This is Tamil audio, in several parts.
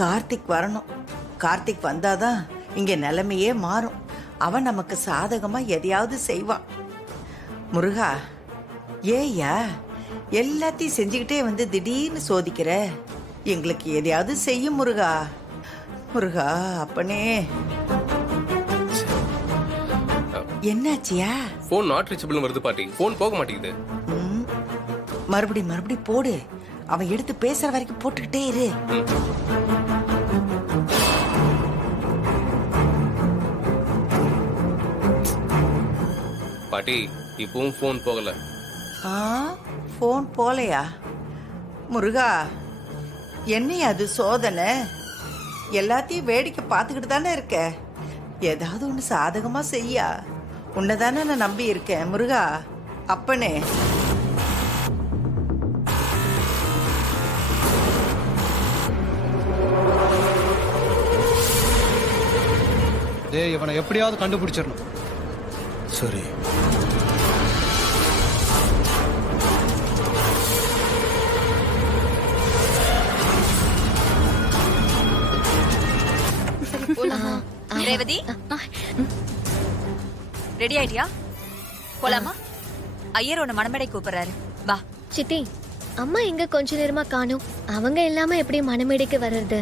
கார்த்திக் வரணும். கார்த்திக் வந்தாதான் இங்க நிலைமையே மாறும். அவன் நமக்கு சாதகமா எதையாவது செய்வான். முருகா, ஏய்யா எல்லாத்தையும் செஞ்சுக்கிட்டே வந்து திடீர்னு சோதிக்கிற? எங்களுக்கு எதையாவது செய்யும் முருகா. முருகா அப்பனே. என்னாச்சியா? போன் நாட் ரீச்சபிள் வருது பாட்டி. போன் போக மாட்டேங்குது. மறுபடி போடு. அவன் எடுத்து பேசுற வரைக்கும் போட்டுக்கிட்டே இரு. பாட்டி இப்பவும் போன் போகல. போன் போலையா? முருகா, என்னையா அது சோதனை? எல்லாத்தையும் வேடிக்கை பார்த்துக்கிட்டு தானே இருக்க. ஏதாவது ஒன்று சாதகமா செய்யா. உன்னதானே நான் நம்பி இருக்கேன் முருகா அப்பனே. இவனை எப்படியாவது கண்டுபிடிச்சிடணும். சரி. ரேவதி, ரெடி ஆயிட்டியா? போலாமா? ஐயர் உன்னை மணமேடை கூப்பிடுறாரு, வா. சித்தி, அம்மா எங்க கொஞ்ச நேரமா காணோம். அவங்க இல்லாம எப்படி மணமேடைக்கு வர்றது?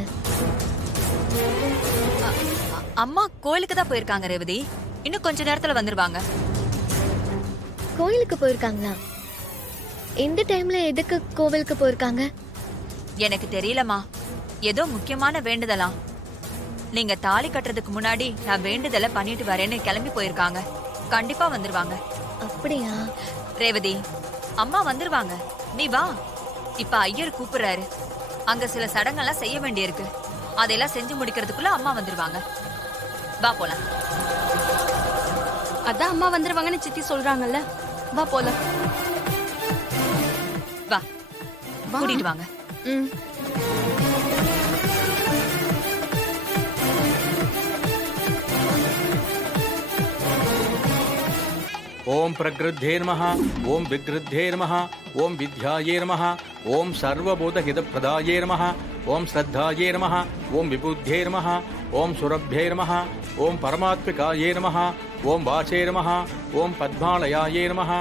அம்மா கோயிலுக்கு தான் போயிருக்காங்க ரேவதி. இன்னும் கொஞ்ச நேரத்துல வந்துருவாங்க. கோயிலுக்கு போயிருக்காங்களா? இந்த டைம்ல எதுக்கு கோவிலுக்கு போயிருக்காங்க? எனக்கு தெரியலமா. ஏதோ முக்கியமான வேண்டுதலாம். நீங்க தாலி கட்டுறதுக்கு முன்னாடி நான் வேண்டுதலை பண்ணிட்டு வரேன்னு கிளம்பி போயிருக்காங்க. கண்டிப்பா வந்துருவாங்க. அப்படியா? ரேவதி, அம்மா வந்துருவாங்க, நீ வா. இப்ப ஐயர் கூப்பிடுறாரு. அங்க சில சடங்கெல்லாம் செய்ய வேண்டியிருக்கு. அதெல்லாம் செஞ்சு முடிக்கிறதுக்குள்ள அம்மா வந்துருவாங்க. வா போலாம். அதான் அம்மா வந்துருவாங்கன்னு சித்தி சொல்றாங்கல்ல, வா போலாம். வா, கூட்டிட்டு வாங்க. ओम प्रकृद्धे नमः, ओम विगृद्धे नमः, ओम विद्याये नमः, ओम सर्वबोधहितप्रदाये नमः, ओम श्रद्धाये नमः, ओम विबुद्धे नमः, ओम सुरभ्ये नमः, ओम परमात्मिकाये नमः, ओम वाचे नमः, ओम पद्मालयाये नमः,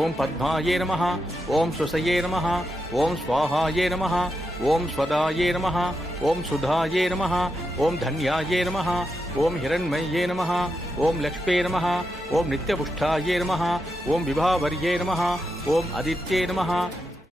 ओम पद्माये नमः, ओम सुसये नमः, ओम स्वाहाये नमः, ओम स्वदाये नमः, ओम सुधाये नमः, ओम धन्याये नमः, ओम हिरण्मये नमः, ओम लक्ष्मे नमः, ओम नित्यपुष्टाये नमः, ओम विभावर्ये नमः, ओम आदित्ये नमः,